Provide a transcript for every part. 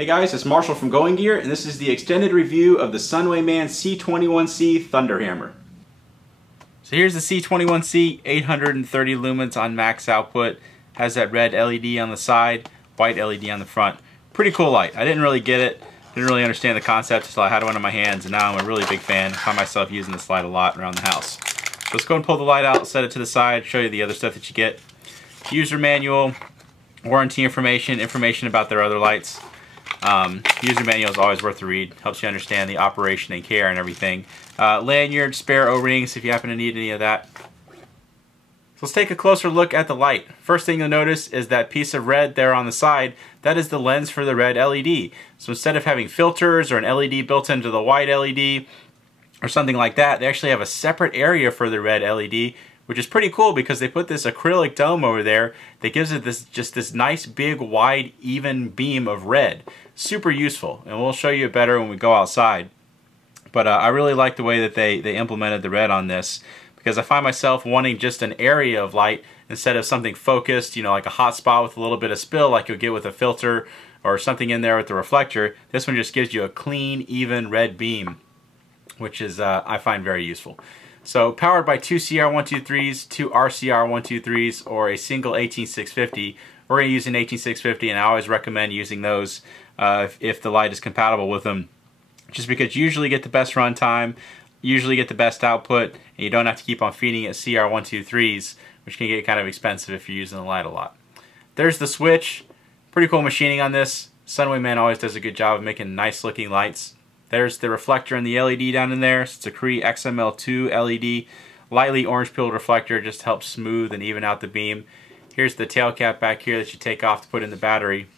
Hey guys, it's Marshall from Going Gear, and this is the extended review of the Sunwayman C21C Thunderhammer. So here's the C21C, 830 lumens on max output, has that red LED on the side, white LED on the front. Pretty cool light. I didn't really get it, didn't really understand the concept until I had one in my hands, and now I'm a really big fan. I find myself using this light a lot around the house. So let's go and pull the light out, set it to the side, show you the other stuff that you get. User manual, warranty information about their other lights. User manual is always worth the read. Helps you understand the operation and care and everything. Lanyard, spare O-rings if you happen to need any of that. So let's take a closer look at the light. First thing you'll notice is that piece of red there on the side. That is the lens for the red LED. So instead of having filters or an LED built into the white LED or something like that, they actually have a separate area for the red LED, which is pretty cool because they put this acrylic dome over there that gives it this nice big wide even beam of red. Super useful, and we'll show you it better when we go outside. But I really like the way that they implemented the red on this, because I find myself wanting just an area of light instead of something focused, you know, like a hot spot with a little bit of spill like you'll get with a filter or something in there with the reflector. This one just gives you a clean, even red beam, which is I find very useful. So powered by two CR123s, two RCR123s, or a single 18650. We're going to use an 18650, and I always recommend using those if the light is compatible with them, just because you usually get the best run time, usually get the best output, and you don't have to keep on feeding it CR123s, which can get kind of expensive if you're using the light a lot. There's the switch. Pretty cool machining on this. Sunwayman always does a good job of making nice looking lights. There's the reflector and the LED down in there. So it's a Cree XML2 LED, lightly orange pilled reflector, just helps smooth and even out the beam. Here's the tail cap back here that you take off to put in the battery.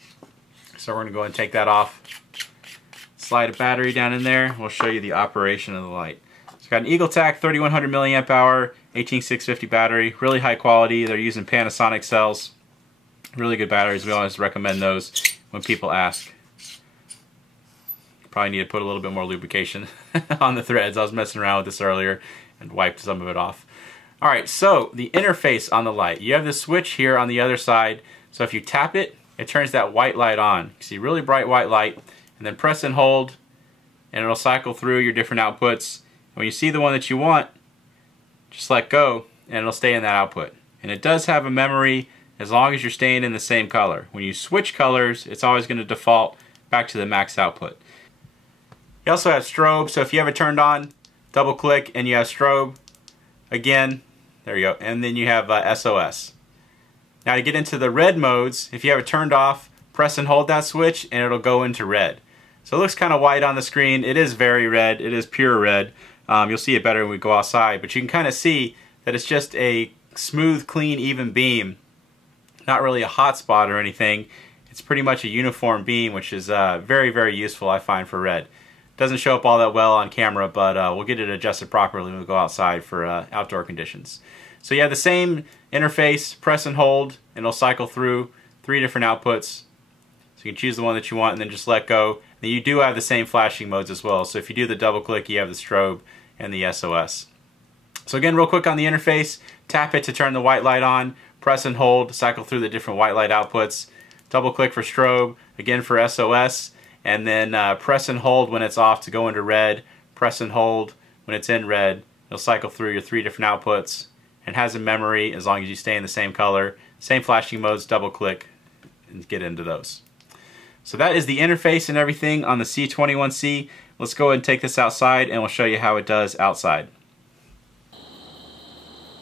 So we're going to go ahead and take that off. Slide a battery down in there. We'll show you the operation of the light. So it's got an EagleTac 3100 milliamp hour, 18650 battery, really high quality. They're using Panasonic cells. Really good batteries. We always recommend those when people ask. Probably need to put a little bit more lubrication on the threads. I was messing around with this earlier and wiped some of it off. Alright, so the interface on the light. You have the switch here on the other side. So if you tap it, it turns that white light on. You see really bright white light. And then press and hold, and it'll cycle through your different outputs. When you see the one that you want, just let go, and it'll stay in that output. And it does have a memory as long as you're staying in the same color. When you switch colors, it's always going to default back to the max output. You also have strobe, so if you have it turned on, double click and you have strobe. Again, there you go. And then you have SOS. Now to get into the red modes, if you have it turned off, press and hold that switch and it'll go into red. So it looks kind of white on the screen. It is very red. It is pure red. You'll see it better when we go outside, but you can kind of see that it's just a smooth, clean, even beam. Not really a hot spot or anything. It's pretty much a uniform beam, which is very, very useful, I find, for red. Doesn't show up all that well on camera, but we'll get it adjusted properly when we go outside for outdoor conditions. So you have the same interface, press and hold, and it'll cycle through 3 different outputs. So you can choose the one that you want and then just let go. Then you do have the same flashing modes as well. So if you do the double click, you have the strobe and the SOS. So again, real quick on the interface, tap it to turn the white light on, press and hold, cycle through the different white light outputs, double click for strobe, again for SOS, and then press and hold when it's off to go into red, press and hold when it's in red. It'll cycle through your 3 different outputs and has a memory as long as you stay in the same color. Same flashing modes, double click and get into those. So that is the interface and everything on the C21C. Let's go ahead and take this outside and we'll show you how it does outside.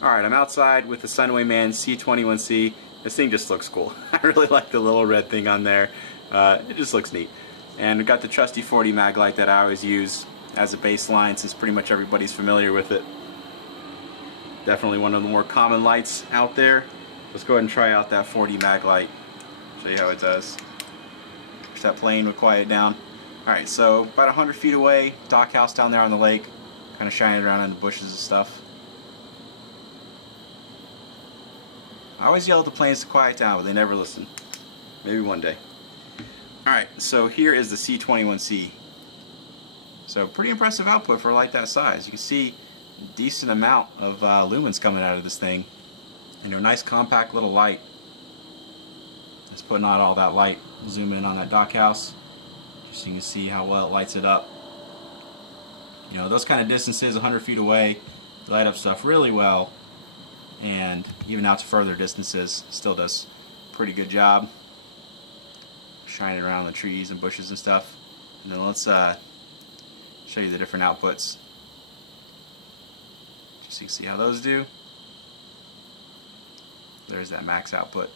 Alright, I'm outside with the Sunwayman C21C. This thing just looks cool. I really like the little red thing on there. It just looks neat. And we've got the trusty 40 mag light that I always use as a baseline since pretty much everybody's familiar with it. Definitely one of the more common lights out there. Let's go ahead and try out that 40 mag light. Show you how it does. That plane would quiet down. Alright, so about 100 feet away, dock house down there on the lake, kind of shining around in the bushes and stuff. I always yell at the planes to quiet down, but they never listen. Maybe one day. Alright, so here is the C21C. So pretty impressive output for a light that size. You can see a decent amount of lumens coming out of this thing. And a nice compact little light. Just putting out all that light. Zoom in on that dock house. Just so you can see how well it lights it up. You know, those kind of distances, 100 feet away, they light up stuff really well, and even out to further distances, still does a pretty good job. Shining around the trees and bushes and stuff. And then let's show you the different outputs, just so you can see how those do. There's that max output.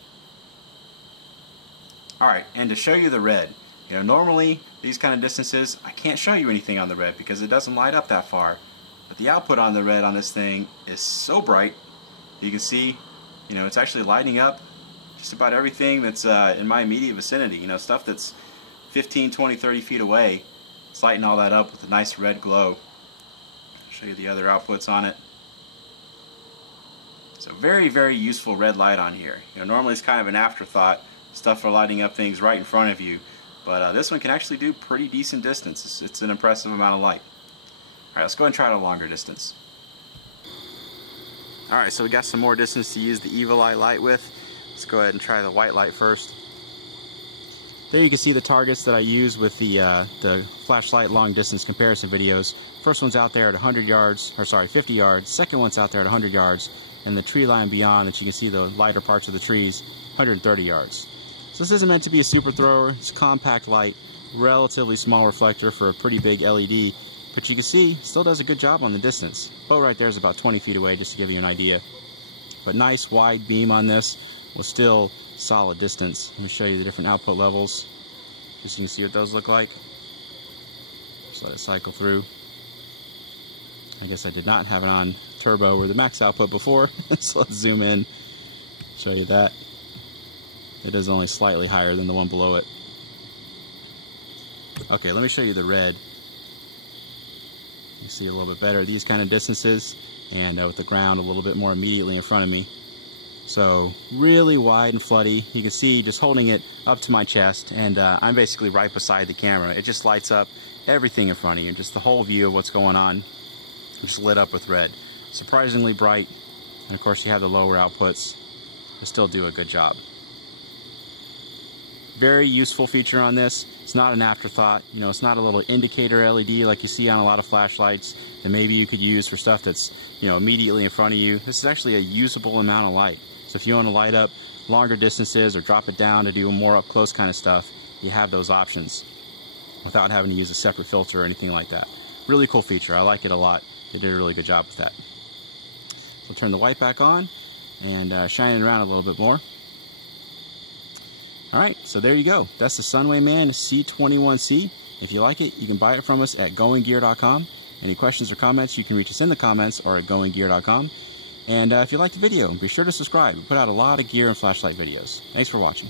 Alright, and to show you the red, you know, normally these kind of distances I can't show you anything on the red because it doesn't light up that far, but the output on the red on this thing is so bright. You can see, you know, it's actually lighting up just about everything that's in my immediate vicinity. You know, stuff that's 15, 20, 30 feet away, it's lighting all that up with a nice red glow. I'll show you the other outputs on it. So very, very useful red light on here. You know, normally it's kind of an afterthought, stuff for lighting up things right in front of you, but this one can actually do pretty decent distance. It's an impressive amount of light. Alright, let's go ahead and try it at a longer distance. Alright, so we got some more distance to use the Evil Eye light with. Let's go ahead and try the white light first. There you can see the targets that I use with the flashlight long distance comparison videos. First one's out there at 100 yards, or sorry, 50 yards. Second one's out there at 100 yards. And the tree line beyond, that you can see the lighter parts of the trees, 130 yards. So this isn't meant to be a super thrower. It's compact light, relatively small reflector for a pretty big LED. But you can see, still does a good job on the distance. Boat right there is about 20 feet away, just to give you an idea. But nice wide beam on this with still solid distance. Let me show you the different output levels, just so you can see what those look like. Just let it cycle through. I guess I did not have it on turbo or the max output before, so let's zoom in, show you that. It is only slightly higher than the one below it. Okay, let me show you the red. You see a little bit better these kind of distances, and with the ground a little bit more immediately in front of me. So really wide and floody. You can see just holding it up to my chest, and I'm basically right beside the camera. It just lights up everything in front of you, just the whole view of what's going on, just lit up with red. Surprisingly bright, and of course you have the lower outputs, but still do a good job. Very useful feature on this. It's not an afterthought. You know, it's not a little indicator LED like you see on a lot of flashlights that maybe you could use for stuff that's, you know, immediately in front of you. This is actually a usable amount of light. So if you want to light up longer distances or drop it down to do more up close kind of stuff, you have those options without having to use a separate filter or anything like that. Really cool feature. I like it a lot. They did a really good job with that. So turn the white back on and shine it around a little bit more. Alright, so there you go. That's the Sunwayman C21C. If you like it, you can buy it from us at goinggear.com. Any questions or comments, you can reach us in the comments or at goinggear.com. And if you liked the video, be sure to subscribe. We put out a lot of gear and flashlight videos. Thanks for watching.